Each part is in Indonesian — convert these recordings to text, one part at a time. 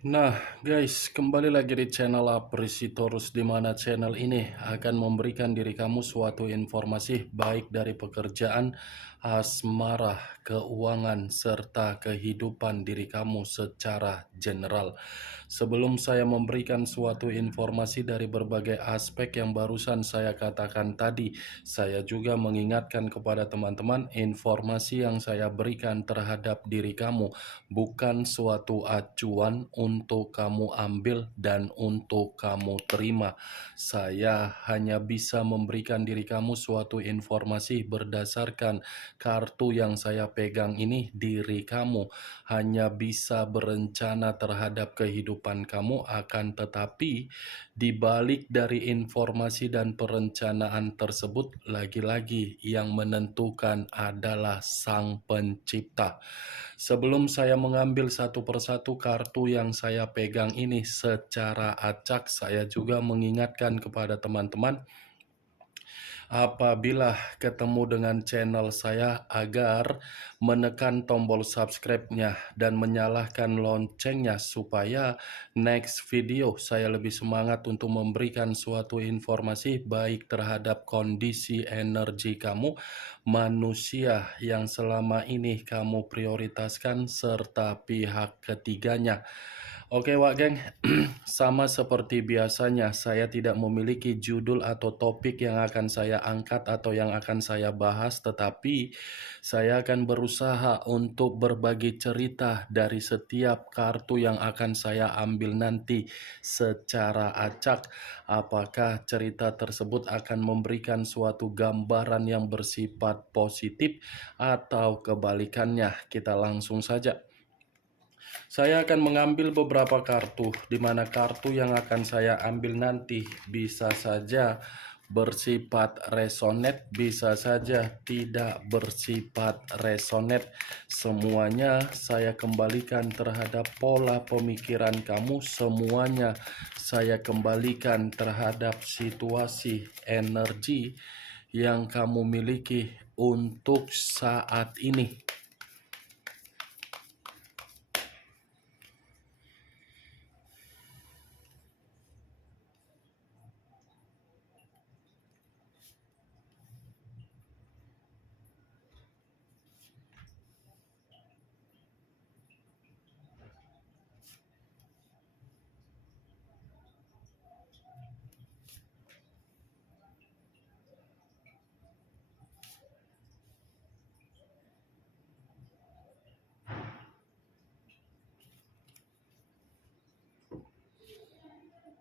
Nah, guys, kembali lagi di channel Apresitorus, di mana channel ini akan memberikan diri kamu suatu informasi baik dari pekerjaan, asmara, keuangan, serta kehidupan diri kamu secara general. Sebelum saya memberikan suatu informasi dari berbagai aspek yang barusan saya katakan tadi, saya juga mengingatkan kepada teman-teman informasi yang saya berikan terhadap diri kamu bukan suatu acuan untuk kamu ambil dan untuk kamu terima. Saya hanya bisa memberikan diri kamu suatu informasi berdasarkan kartu yang saya pegang ini. Diri kamu hanya bisa berencana terhadap kehidupan kamu, akan tetapi di balik dari informasi dan perencanaan tersebut, lagi-lagi yang menentukan adalah Sang Pencipta. Sebelum saya mengambil satu persatu kartu yang saya pegang ini secara acak, saya juga mengingatkan kepada teman-teman apabila ketemu dengan channel saya agar menekan tombol subscribe-nya dan menyalakan loncengnya supaya next video saya lebih semangat untuk memberikan suatu informasi baik terhadap kondisi energi kamu, manusia yang selama ini kamu prioritaskan, serta pihak ketiganya. Oke Wak Geng, sama seperti biasanya saya tidak memiliki judul atau topik yang akan saya angkat atau yang akan saya bahas, tetapi saya akan berusaha untuk berbagi cerita dari setiap kartu yang akan saya ambil nanti secara acak. Apakah cerita tersebut akan memberikan suatu gambaran yang bersifat positif atau kebalikannya? Kita langsung saja. Saya akan mengambil beberapa kartu, di mana kartu yang akan saya ambil nanti bisa saja bersifat resonate, bisa saja tidak bersifat resonate. Semuanya saya kembalikan terhadap pola pemikiran kamu, semuanya saya kembalikan terhadap situasi energi yang kamu miliki untuk saat ini.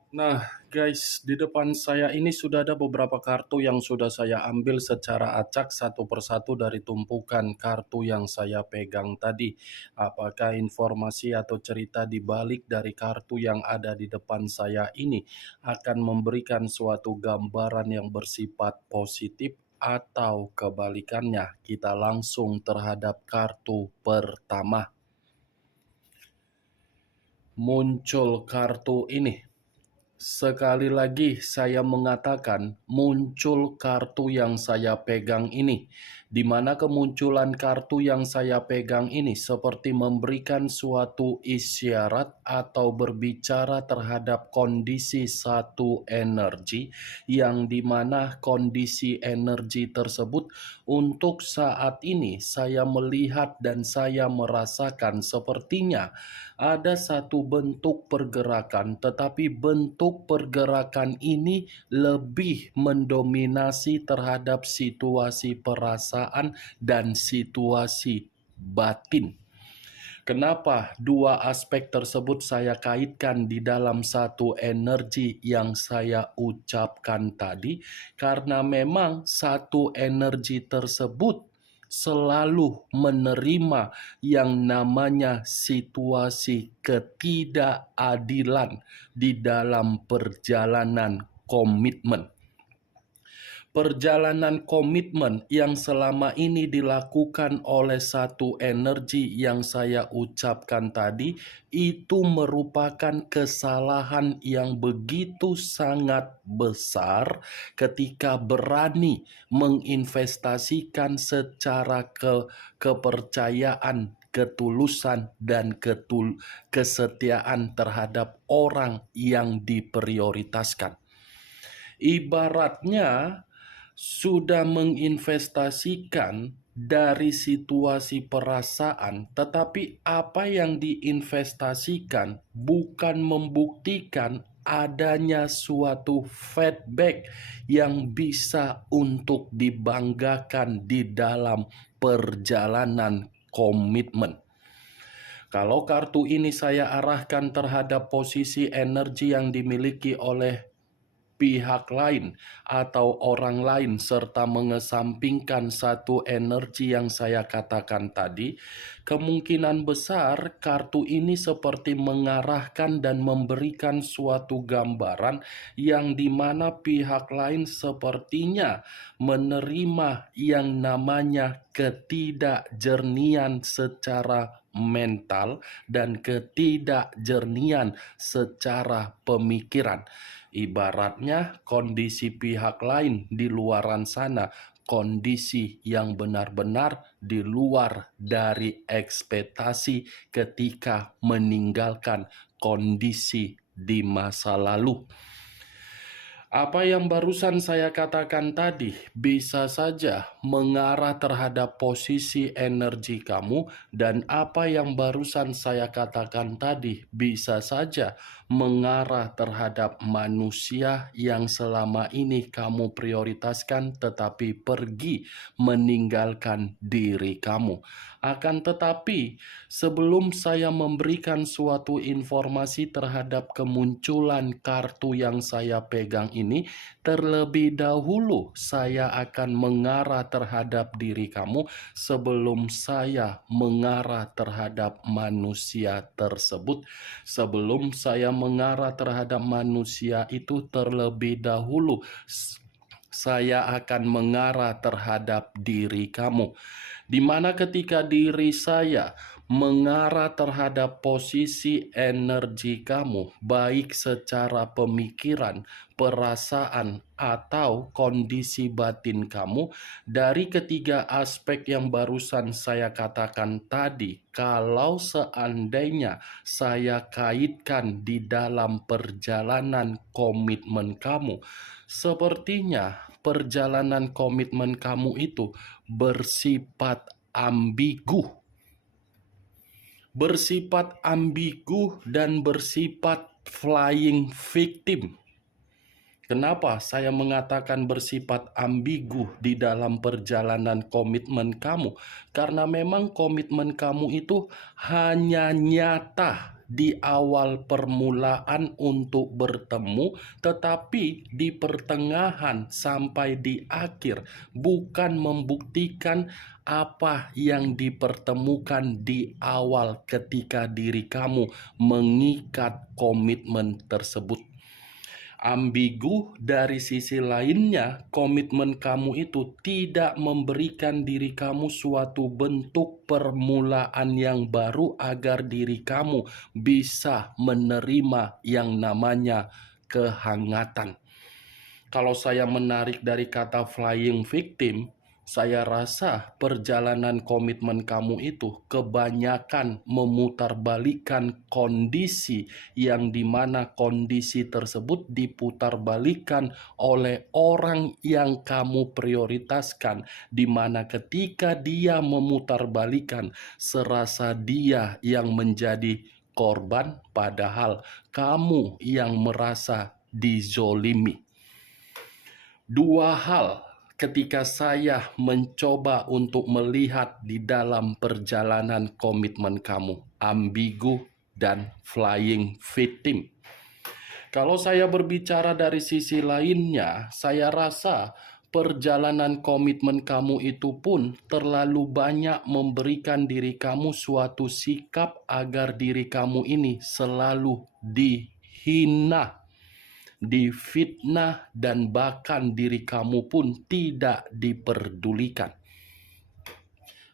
Nah, guys, di depan saya ini sudah ada beberapa kartu yang sudah saya ambil secara acak satu persatu dari tumpukan kartu yang saya pegang tadi. Apakah informasi atau cerita di balik dari kartu yang ada di depan saya ini akan memberikan suatu gambaran yang bersifat positif atau kebalikannya? Kita langsung terhadap kartu pertama. Muncul kartu ini. Sekali lagi saya mengatakan muncul kartu yang saya pegang ini, di mana kemunculan kartu yang saya pegang ini seperti memberikan suatu isyarat atau berbicara terhadap kondisi satu energi, yang dimana kondisi energi tersebut untuk saat ini saya melihat dan saya merasakan sepertinya ada satu bentuk pergerakan, tetapi bentuk pergerakan ini lebih mendominasi terhadap situasi perasaan dan situasi batin. Kenapa dua aspek tersebut saya kaitkan di dalam satu energi yang saya ucapkan tadi? Karena memang satu energi tersebut selalu menerima yang namanya situasi ketidakadilan di dalam perjalanan komitmen. Perjalanan komitmen yang selama ini dilakukan oleh satu energi yang saya ucapkan tadi, itu merupakan kesalahan yang begitu sangat besar ketika berani menginvestasikan secara kepercayaan ketulusan, dan kesetiaan terhadap orang yang diprioritaskan. Ibaratnya sudah menginvestasikan dari situasi perasaan, tetapi apa yang diinvestasikan bukan membuktikan adanya suatu feedback yang bisa untuk dibanggakan di dalam perjalanan komitmen. Kalau kartu ini saya arahkan terhadap posisi energi yang dimiliki oleh pihak lain atau orang lain serta mengesampingkan satu energi yang saya katakan tadi, kemungkinan besar kartu ini seperti mengarahkan dan memberikan suatu gambaran yang dimana pihak lain sepertinya menerima yang namanya ketidakjernihan secara mental dan ketidakjernihan secara pemikiran. Ibaratnya kondisi pihak lain di luaran sana, kondisi yang benar-benar di luar dari ekspektasi ketika meninggalkan kondisi di masa lalu. Apa yang barusan saya katakan tadi bisa saja mengarah terhadap posisi energi kamu, dan apa yang barusan saya katakan tadi bisa saja mengarah terhadap manusia yang selama ini kamu prioritaskan tetapi pergi meninggalkan diri kamu. Akan tetapi, sebelum saya memberikan suatu informasi terhadap kemunculan kartu yang saya pegang ini, terlebih dahulu saya akan mengarah terhadap diri kamu sebelum saya mengarah terhadap manusia tersebut. Sebelum saya mengarah terhadap manusia itu, terlebih dahulu saya akan mengarah terhadap diri kamu, di mana ketika diri saya mengarah terhadap posisi energi kamu, baik secara pemikiran, perasaan, atau kondisi batin kamu, dari ketiga aspek yang barusan saya katakan tadi, kalau seandainya saya kaitkan di dalam perjalanan komitmen kamu, sepertinya perjalanan komitmen kamu itu bersifat ambigu. Dan bersifat flying victim. Kenapa saya mengatakan bersifat ambigu di dalam perjalanan komitmen kamu? Karena memang komitmen kamu itu hanya nyata di awal permulaan untuk bertemu, tetapi di pertengahan sampai di akhir bukan membuktikan apa yang dipertemukan di awal ketika diri kamu mengikat komitmen tersebut. Ambigu dari sisi lainnya, komitmen kamu itu tidak memberikan diri kamu suatu bentuk permulaan yang baru agar diri kamu bisa menerima yang namanya kehangatan. Kalau saya menarik dari kata flying victim, saya rasa perjalanan komitmen kamu itu kebanyakan memutarbalikkan kondisi yang dimana kondisi tersebut diputarbalikkan oleh orang yang kamu prioritaskan, dimana ketika dia memutarbalikkan serasa dia yang menjadi korban padahal kamu yang merasa dizolimi. Dua hal ketika saya mencoba untuk melihat di dalam perjalanan komitmen kamu, ambigu dan flying victim. Kalau saya berbicara dari sisi lainnya, saya rasa perjalanan komitmen kamu itu pun terlalu banyak memberikan diri kamu suatu sikap agar diri kamu ini selalu dihina, difitnah, dan bahkan diri kamu pun tidak diperdulikan.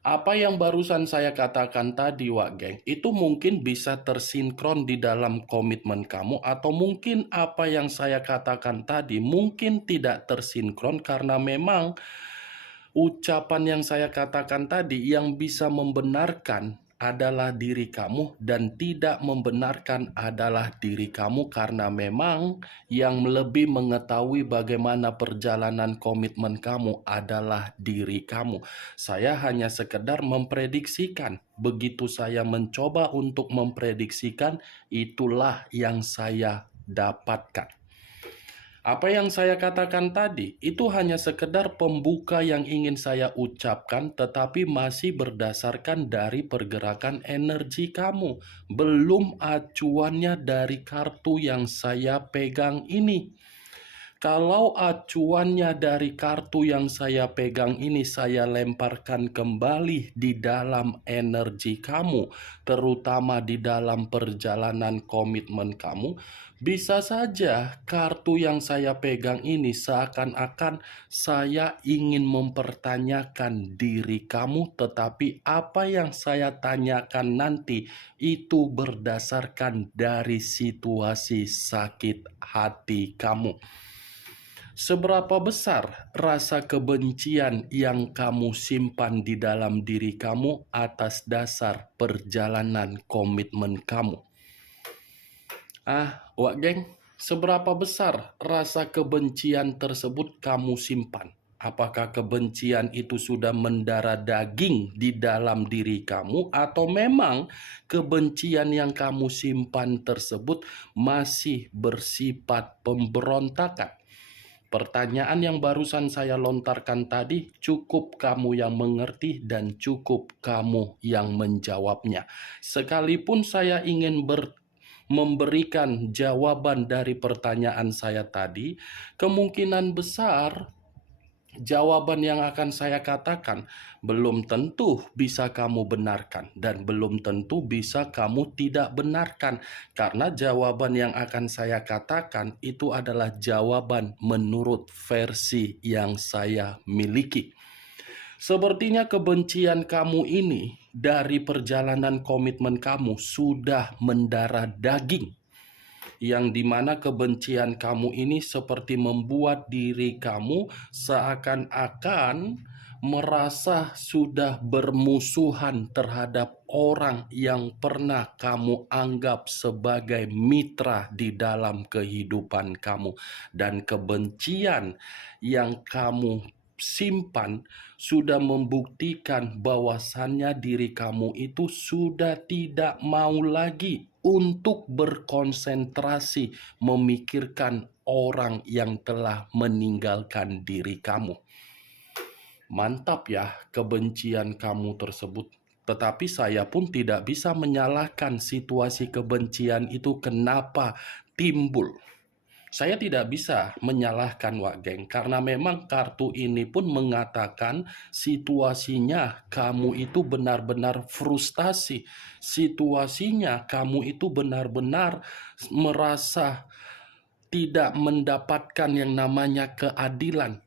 Apa yang barusan saya katakan tadi, Wak Geng, itu mungkin bisa tersinkron di dalam komitmen kamu, atau mungkin apa yang saya katakan tadi mungkin tidak tersinkron karena memang ucapan yang saya katakan tadi yang bisa membenarkan adalah diri kamu dan tidak membenarkan adalah diri kamu, karena memang yang lebih mengetahui bagaimana perjalanan komitmen kamu adalah diri kamu. Saya hanya sekedar memprediksikan. Begitu saya mencoba untuk memprediksikan, itulah yang saya dapatkan. Apa yang saya katakan tadi itu hanya sekedar pembuka yang ingin saya ucapkan, tetapi masih berdasarkan dari pergerakan energi kamu, belum acuannya dari kartu yang saya pegang ini. Kalau acuannya dari kartu yang saya pegang ini saya lemparkan kembali di dalam energi kamu, terutama di dalam perjalanan komitmen kamu, bisa saja kartu yang saya pegang ini seakan-akan saya ingin mempertanyakan diri kamu, tetapi apa yang saya tanyakan nanti itu berdasarkan dari situasi sakit hati kamu. Seberapa besar rasa kebencian yang kamu simpan di dalam diri kamu atas dasar perjalanan komitmen kamu? Wak geng, seberapa besar rasa kebencian tersebut kamu simpan? Apakah kebencian itu sudah mendarah daging di dalam diri kamu, atau memang kebencian yang kamu simpan tersebut masih bersifat pemberontakan? Pertanyaan yang barusan saya lontarkan tadi, cukup kamu yang mengerti dan cukup kamu yang menjawabnya. Sekalipun saya ingin memberikan jawaban dari pertanyaan saya tadi, kemungkinan besar jawaban yang akan saya katakan belum tentu bisa kamu benarkan dan belum tentu bisa kamu tidak benarkan, karena jawaban yang akan saya katakan itu adalah jawaban menurut versi yang saya miliki. Sepertinya kebencian kamu ini dari perjalanan komitmen kamu sudah mendarah daging, yang dimana kebencian kamu ini seperti membuat diri kamu seakan-akan merasa sudah bermusuhan terhadap orang yang pernah kamu anggap sebagai mitra di dalam kehidupan kamu. Dan kebencian yang kamu simpan sudah membuktikan bahwasannya diri kamu itu sudah tidak mau lagi untuk berkonsentrasi memikirkan orang yang telah meninggalkan diri kamu. Mantap ya kebencian kamu tersebut. Tetapi saya pun tidak bisa menyalahkan situasi kebencian itu kenapa timbul. Saya tidak bisa menyalahkan Wak Geng, karena memang kartu ini pun mengatakan situasinya kamu itu benar-benar frustasi. Situasinya kamu itu benar-benar merasa tidak mendapatkan yang namanya keadilan.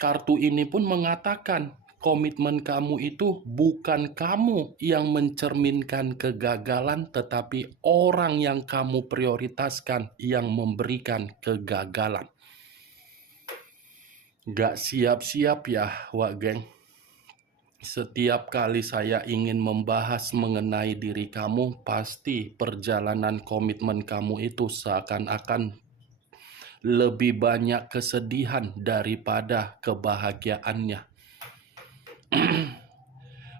Kartu ini pun mengatakan komitmen kamu itu bukan kamu yang mencerminkan kegagalan, tetapi orang yang kamu prioritaskan yang memberikan kegagalan. Gak siap-siap ya, Wak Geng. Setiap kali saya ingin membahas mengenai diri kamu, pasti perjalanan komitmen kamu itu seakan-akan lebih banyak kesedihan daripada kebahagiaannya.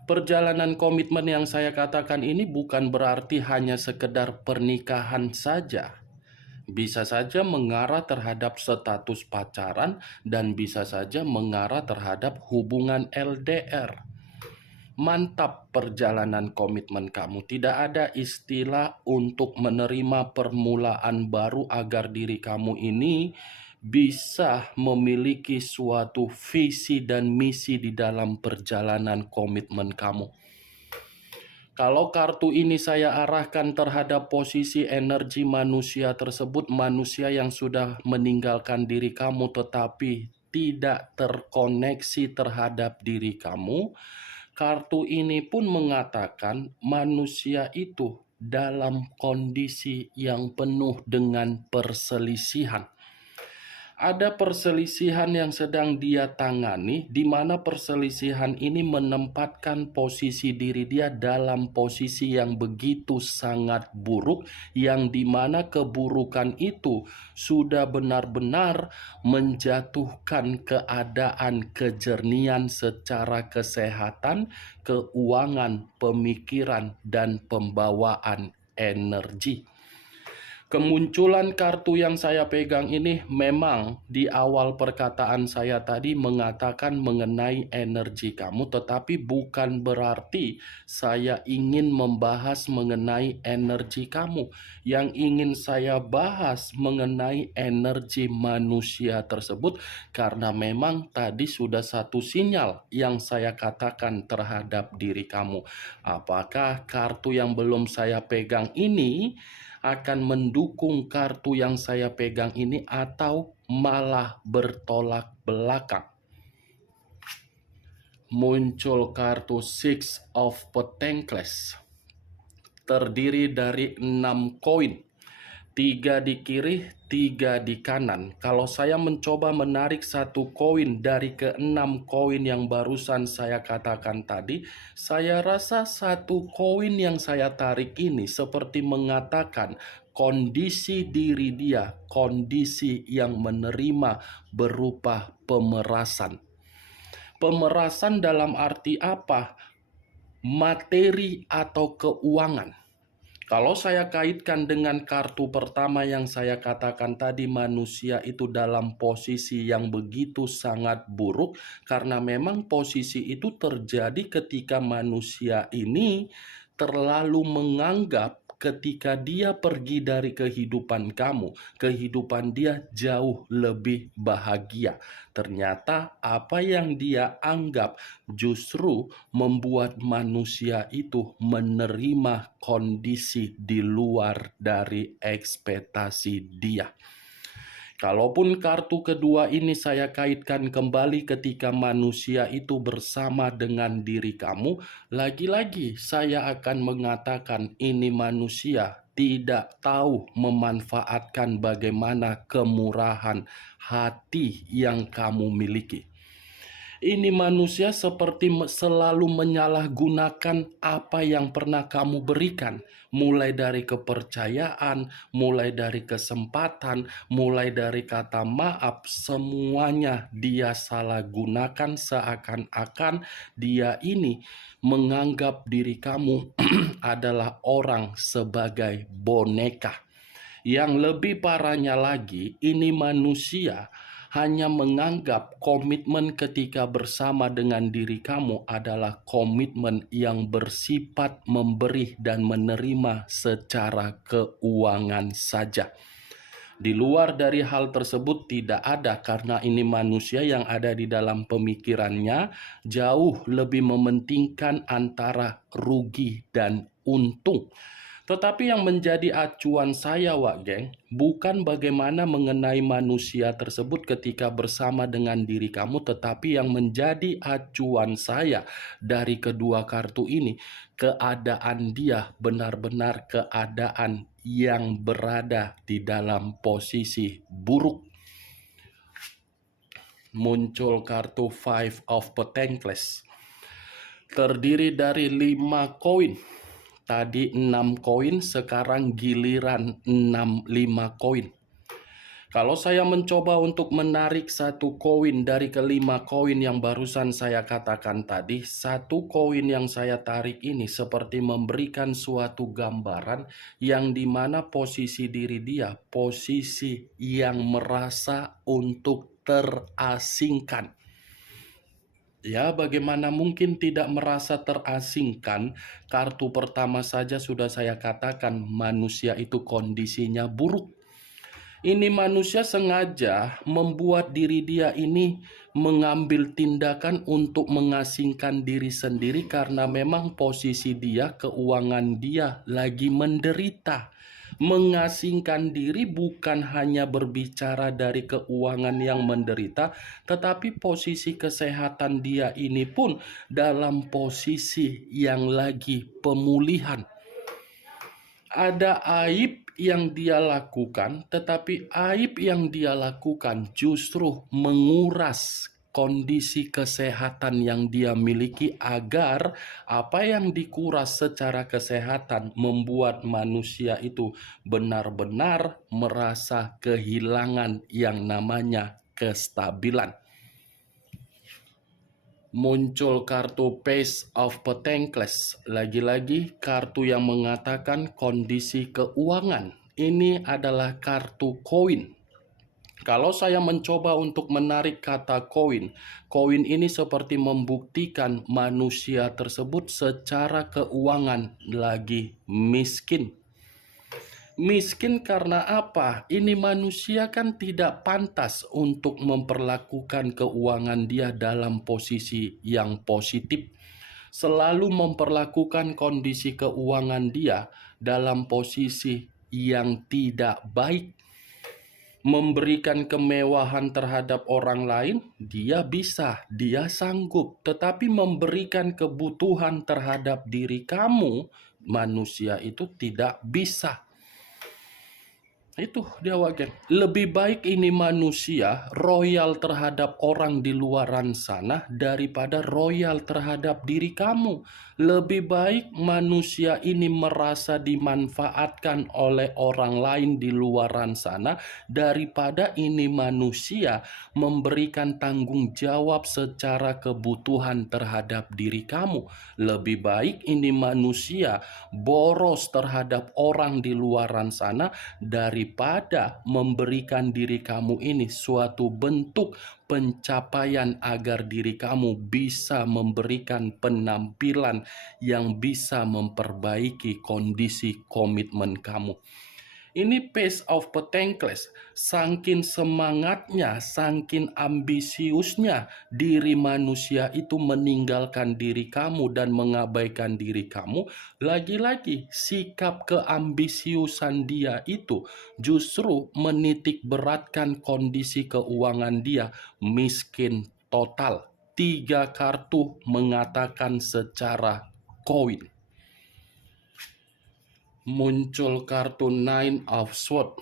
Perjalanan komitmen yang saya katakan ini bukan berarti hanya sekedar pernikahan saja. Bisa saja mengarah terhadap status pacaran dan bisa saja mengarah terhadap hubungan LDR. Mantap perjalanan komitmen kamu. Tidak ada istilah untuk menerima permulaan baru agar diri kamu ini bisa memiliki suatu visi dan misi di dalam perjalanan komitmen kamu. Kalau kartu ini saya arahkan terhadap posisi energi manusia tersebut, manusia yang sudah meninggalkan diri kamu tetapi tidak terkoneksi terhadap diri kamu, kartu ini pun mengatakan manusia itu dalam kondisi yang penuh dengan perselisihan. Ada perselisihan yang sedang dia tangani, di mana perselisihan ini menempatkan posisi diri dia dalam posisi yang begitu sangat buruk, yang di mana keburukan itu sudah benar-benar menjatuhkan keadaan kejernihan secara kesehatan, keuangan, pemikiran, dan pembawaan energi. Kemunculan kartu yang saya pegang ini memang di awal perkataan saya tadi mengatakan mengenai energi kamu, tetapi bukan berarti saya ingin membahas mengenai energi kamu. Yang ingin saya bahas mengenai energi manusia tersebut, karena memang tadi sudah satu sinyal yang saya katakan terhadap diri kamu. Apakah kartu yang belum saya pegang ini akan mendukung kartu yang saya pegang ini atau malah bertolak belakang? Muncul kartu Six of Pentacles, terdiri dari 6 koin, 3 di kiri, 3 di kanan. Kalau saya mencoba menarik satu koin dari ke-6 koin yang barusan saya katakan tadi, saya rasa satu koin yang saya tarik ini seperti mengatakan kondisi diri dia, kondisi yang menerima berupa pemerasan. Pemerasan dalam arti apa? Materi atau keuangan. Kalau saya kaitkan dengan kartu pertama yang saya katakan tadi, manusia itu dalam posisi yang begitu sangat buruk, karena memang posisi itu terjadi ketika manusia ini terlalu menganggap ketika dia pergi dari kehidupan kamu, kehidupan dia jauh lebih bahagia. Ternyata apa yang dia anggap justru membuat manusia itu menerima kondisi di luar dari ekspektasi dia. Kalaupun kartu kedua ini saya kaitkan kembali ketika manusia itu bersama dengan diri kamu, lagi-lagi saya akan mengatakan ini manusia tidak tahu memanfaatkan bagaimana kemurahan hati yang kamu miliki. Ini manusia seperti selalu menyalahgunakan apa yang pernah kamu berikan. Mulai dari kepercayaan, mulai dari kesempatan, mulai dari kata maaf, semuanya dia salah gunakan seakan-akan dia ini menganggap diri kamu adalah orang sebagai boneka. Yang lebih parahnya lagi, ini manusia hanya menganggap komitmen ketika bersama dengan diri kamu adalah komitmen yang bersifat memberi dan menerima secara keuangan saja. Di luar dari hal tersebut tidak ada, karena ini manusia yang ada di dalam pemikirannya jauh lebih mementingkan antara rugi dan untung. Tetapi yang menjadi acuan saya, Wak Geng, bukan bagaimana mengenai manusia tersebut ketika bersama dengan diri kamu, tetapi yang menjadi acuan saya dari kedua kartu ini, keadaan dia benar-benar keadaan yang berada di dalam posisi buruk. Muncul kartu Five of Pentacles, terdiri dari 5 koin. Tadi 6 koin, sekarang giliran 5 koin. Kalau saya mencoba untuk menarik satu koin dari kelima koin yang barusan saya katakan tadi, satu koin yang saya tarik ini seperti memberikan suatu gambaran yang dimana posisi diri dia, posisi yang merasa untuk terasingkan. Ya, bagaimana mungkin tidak merasa terasingkan? Kartu pertama saja sudah saya katakan manusia itu kondisinya buruk. Ini manusia sengaja membuat diri dia ini mengambil tindakan untuk mengasingkan diri sendiri karena memang posisi dia, keuangan dia lagi menderita. Mengasingkan diri bukan hanya berbicara dari keuangan yang menderita, tetapi posisi kesehatan dia ini pun dalam posisi yang lagi pemulihan. Ada aib yang dia lakukan, tetapi aib yang dia lakukan justru menguras kondisi kesehatan yang dia miliki, agar apa yang dikuras secara kesehatan membuat manusia itu benar-benar merasa kehilangan yang namanya kestabilan. Muncul kartu Page of Pentacles, lagi-lagi kartu yang mengatakan kondisi keuangan. Ini adalah kartu koin. Kalau saya mencoba untuk menarik kata koin, koin ini seperti membuktikan manusia tersebut secara keuangan lagi miskin. Miskin karena apa? Ini manusia kan tidak pantas untuk memperlakukan keuangan dia dalam posisi yang positif. Selalu memperlakukan kondisi keuangan dia dalam posisi yang tidak baik. Memberikan kemewahan terhadap orang lain, dia bisa, dia sanggup. Tetapi memberikan kebutuhan terhadap diri kamu, manusia itu tidak bisa. Itu dia wagen. Lebih baik ini manusia royal terhadap orang di luaran sana daripada royal terhadap diri kamu. Lebih baik manusia ini merasa dimanfaatkan oleh orang lain di luaran sana daripada ini manusia memberikan tanggung jawab secara kebutuhan terhadap diri kamu. Lebih baik ini manusia boros terhadap orang di luaran sana daripada memberikan diri kamu ini suatu bentuk pencapaian agar diri kamu bisa memberikan penampilan yang bisa memperbaiki kondisi komitmen kamu. Ini Page of Pentacles, saking semangatnya, saking ambisiusnya diri manusia itu meninggalkan diri kamu dan mengabaikan diri kamu. Lagi-lagi sikap keambisiusan dia itu justru menitik beratkan kondisi keuangan dia miskin total. 3 kartu mengatakan secara koin. Muncul kartu Nine of Swords,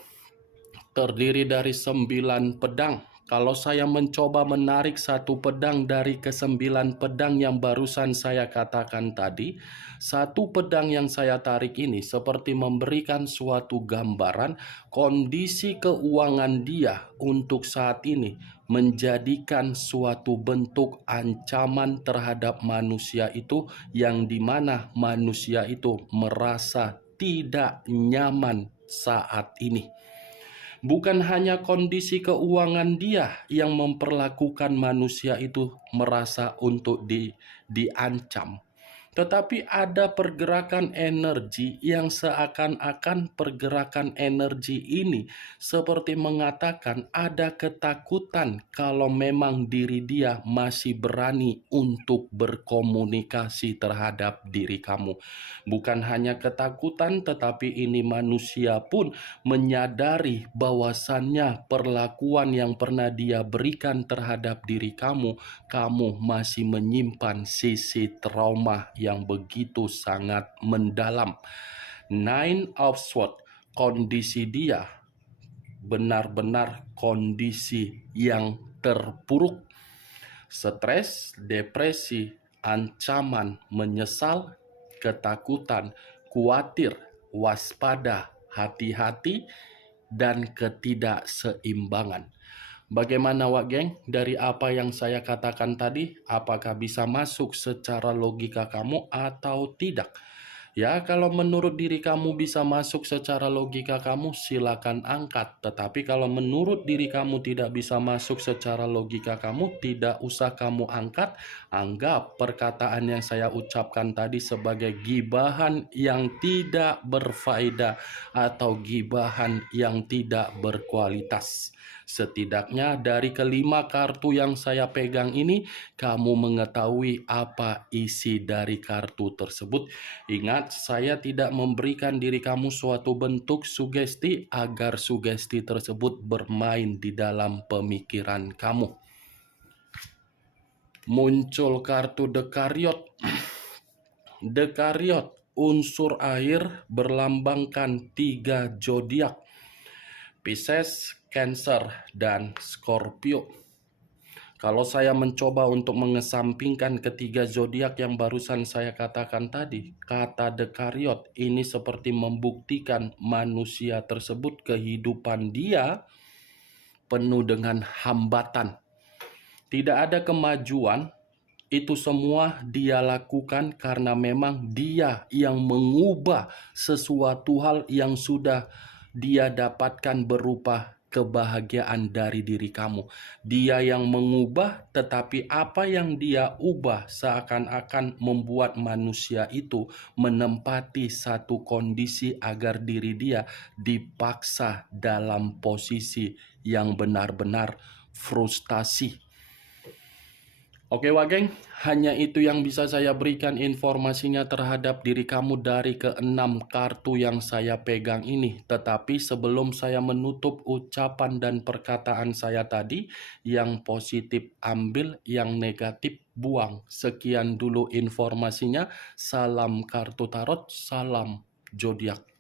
terdiri dari 9 pedang. Kalau saya mencoba menarik satu pedang dari ke-9 pedang yang barusan saya katakan tadi, satu pedang yang saya tarik ini seperti memberikan suatu gambaran kondisi keuangan dia untuk saat ini, menjadikan suatu bentuk ancaman terhadap manusia itu, yang dimana manusia itu merasa tidak nyaman saat ini. Bukan hanya kondisi keuangan dia yang memperlakukan manusia itu merasa untuk diancam, tetapi ada pergerakan energi yang seakan-akan pergerakan energi ini seperti mengatakan ada ketakutan kalau memang diri dia masih berani untuk berkomunikasi terhadap diri kamu. Bukan hanya ketakutan, tetapi ini manusia pun menyadari bahwasannya perlakuan yang pernah dia berikan terhadap diri kamu, kamu masih menyimpan sisi trauma yang begitu sangat mendalam. Nine of Swords, kondisi dia benar-benar kondisi yang terpuruk. Stres, depresi, ancaman, menyesal, ketakutan, khawatir, waspada, hati-hati, dan ketidakseimbangan. Bagaimana Wak Geng? Dari apa yang saya katakan tadi, apakah bisa masuk secara logika kamu atau tidak? Ya, kalau menurut diri kamu bisa masuk secara logika kamu, silakan angkat. Tetapi kalau menurut diri kamu tidak bisa masuk secara logika kamu, tidak usah kamu angkat. Anggap perkataan yang saya ucapkan tadi sebagai gibahan yang tidak berfaedah atau gibahan yang tidak berkualitas. Setidaknya dari kelima kartu yang saya pegang ini, kamu mengetahui apa isi dari kartu tersebut. Ingat, saya tidak memberikan diri kamu suatu bentuk sugesti agar sugesti tersebut bermain di dalam pemikiran kamu. Muncul kartu The Chariot. The Chariot unsur air berlambangkan 3 zodiak, Pisces, Cancer, dan Scorpio. Kalau saya mencoba untuk mengesampingkan ketiga zodiak yang barusan saya katakan tadi, kata Dekariot ini seperti membuktikan manusia tersebut kehidupan dia penuh dengan hambatan. Tidak ada kemajuan, itu semua dia lakukan karena memang dia yang mengubah sesuatu hal yang sudah dia dapatkan berupa kebahagiaan dari diri kamu. Dia yang mengubah, tetapi apa yang dia ubah seakan-akan membuat manusia itu menempati satu kondisi agar diri dia dipaksa dalam posisi yang benar-benar frustasi. Oke Wageng, hanya itu yang bisa saya berikan informasinya terhadap diri kamu dari keenam kartu yang saya pegang ini. Tetapi sebelum saya menutup ucapan dan perkataan saya tadi, yang positif ambil, yang negatif buang. Sekian dulu informasinya. Salam kartu tarot, salam zodiak.